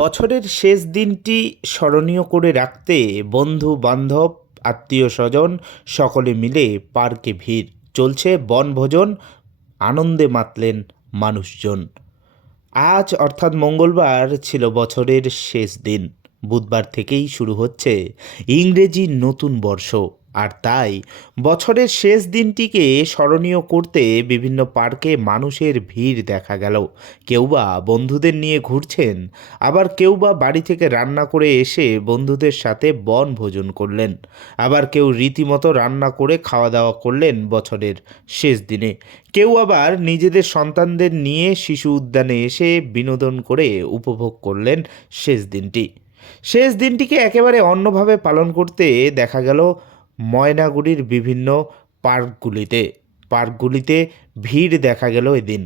বছরের শেষ দিনটি স্মরণীয় করে রাখতে বন্ধু বান্ধব আত্মীয় স্বজন সকলে মিলে পার্কে ভিড় চলছে বনভোজন আনন্দে মাতলেন মানুষজন। আজ অর্থাৎ মঙ্গলবার ছিল বছরের শেষ দিন। বুধবার থেকেই শুরু হচ্ছে ইংরেজি নতুন বর্ষ। আর তাই বছরের শেষ দিনটিকে স্মরণীয় করতে বিভিন্ন পার্কে মানুষের ভিড় দেখা গেল। কেউ বা বন্ধুদের নিয়ে ঘুরছেন, আবার কেউ বা বাড়ি থেকে রান্না করে এসে বন্ধুদের সাথে বনভোজন করলেন, আবার কেউ রীতিমতো রান্না করে খাওয়া দাওয়া করলেন বছরের শেষ দিনে। কেউ আবার নিজেদের সন্তানদের নিয়ে শিশু উদ্যানে এসে বিনোদন করে উপভোগ করলেন শেষ দিনটি। শেষ দিনটিকে একেবারে অন্যভাবে পালন করতে দেখা গেল ময়নাগুড়ির বিভিন্ন পার্কগুলিতে ভিড় দেখা গেল এদিন।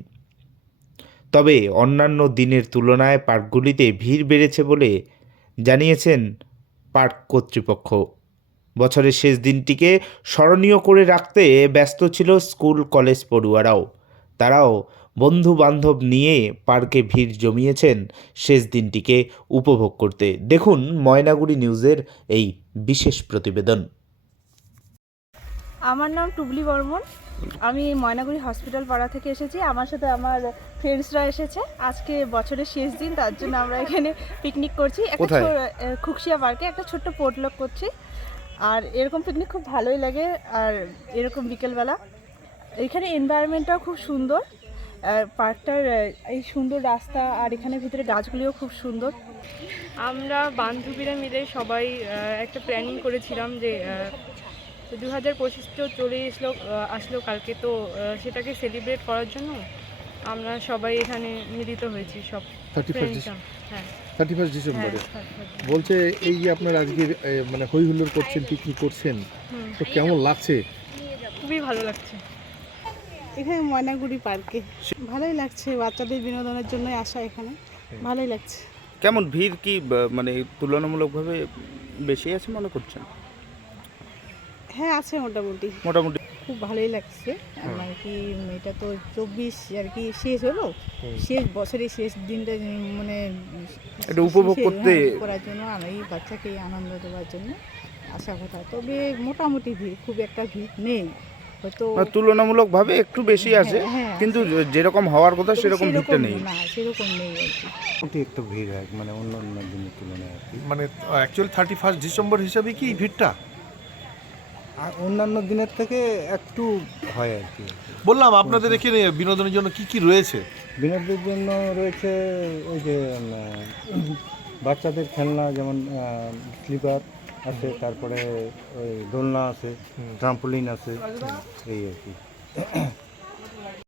তবে অন্যান্য দিনের তুলনায় পার্কগুলিতে ভিড় বেড়েছে বলে জানিয়েছেন পার্ক কর্তৃপক্ষ। বছরের শেষ দিনটিকে স্মরণীয় করে রাখতে ব্যস্ত ছিল স্কুল কলেজ পড়ুয়ারাও। তারাও বন্ধু বান্ধব নিয়ে পার্কে ভিড় জমিয়েছেন শেষ দিনটিকে উপভোগ করতে। দেখুন ময়নাগুড়ি নিউজের এই বিশেষ প্রতিবেদন। আমার নাম টুবলি বর্মন। আমি ময়নাগুড়ি হসপিটাল পাড়া থেকে এসেছি। আমার সাথে আমার ফ্রেন্ডসরা এসেছে। আজকে বছরের শেষ দিন, তার জন্য আমরা এখানে পিকনিক করছি। একটা খুকশিয়া পার্কে একটা ছোট্ট পোটলক করছি। আর এরকম পিকনিক খুব ভালোই লাগে। আর এরকম বিকেলবেলা এখানে এনভায়রনমেন্টটাও খুব সুন্দর। পার্কটার এই সুন্দর রাস্তা আর এখানে ভিতরে গাছগুলিও খুব সুন্দর। আমরা বান্ধবীরা মিলে সবাই একটা প্ল্যানিং করেছিলাম যে 2025 তো চলে আসলো কালকে, তো সেটাকে সেলিব্রেট করার জন্য আমরা সবাই এখানে মিলিত হয়েছি সব। 31 ডিসেম্বরে বলছে এই যে আপনারা আজকে মানে হই হুল্লোড় করছেন, পিকনিক করছেন, তো কেমন লাগছে? খুবই ভালো লাগছে। এখানে ময়নাগুড়ি পার্কে ভালোই লাগছে, বাচ্চাদের বিনোদনের জন্যই আসা এখানে, ভালোই লাগছে। কেমন ভিড় কি মানে তুলনামূলকভাবে বেশি আছে মনে করছেন? হ্যাঁ, আছে মোটামুটি খুব ভালোই লাগছে। আর কি এটা তো 24 আর কি শেষ হলো, শেষ বছরের শেষ দিনটা মানে এটা উপভোগ করতে করার জন্য আমি বাচ্চাকে আনন্দ দেওয়ার জন্য আসা কথা। তবে মোটামুটি ভিড়, খুব একটা ভিড় নেই, হয়তো তুলনামূলকভাবে একটু বেশি আছে, কিন্তু যেরকম হওয়ার কথা সেরকম ভিড়টা নেই। না, সেরকম নেই আর কি। মোটামুটি একটু ভিড় হয়, মানে অন্য দিনের তুলনায় আর কি। মানে অ্যাকচুয়ালি 31 ডিসেম্বর হিসাবে কি ভিড়টা আর অন্যান্য দিনের থেকে একটু হয় আর কি। বললাম আপনাদের এখানে বিনোদনের জন্য কি কি রয়েছে? বিনোদনের জন্য রয়েছে ওই যে বাচ্চাদের খেলনা, যেমন স্লিপার আছে, তারপরে ওই দোলনা আছে, ট্রাম্পোলিন আছে, এই আর কি।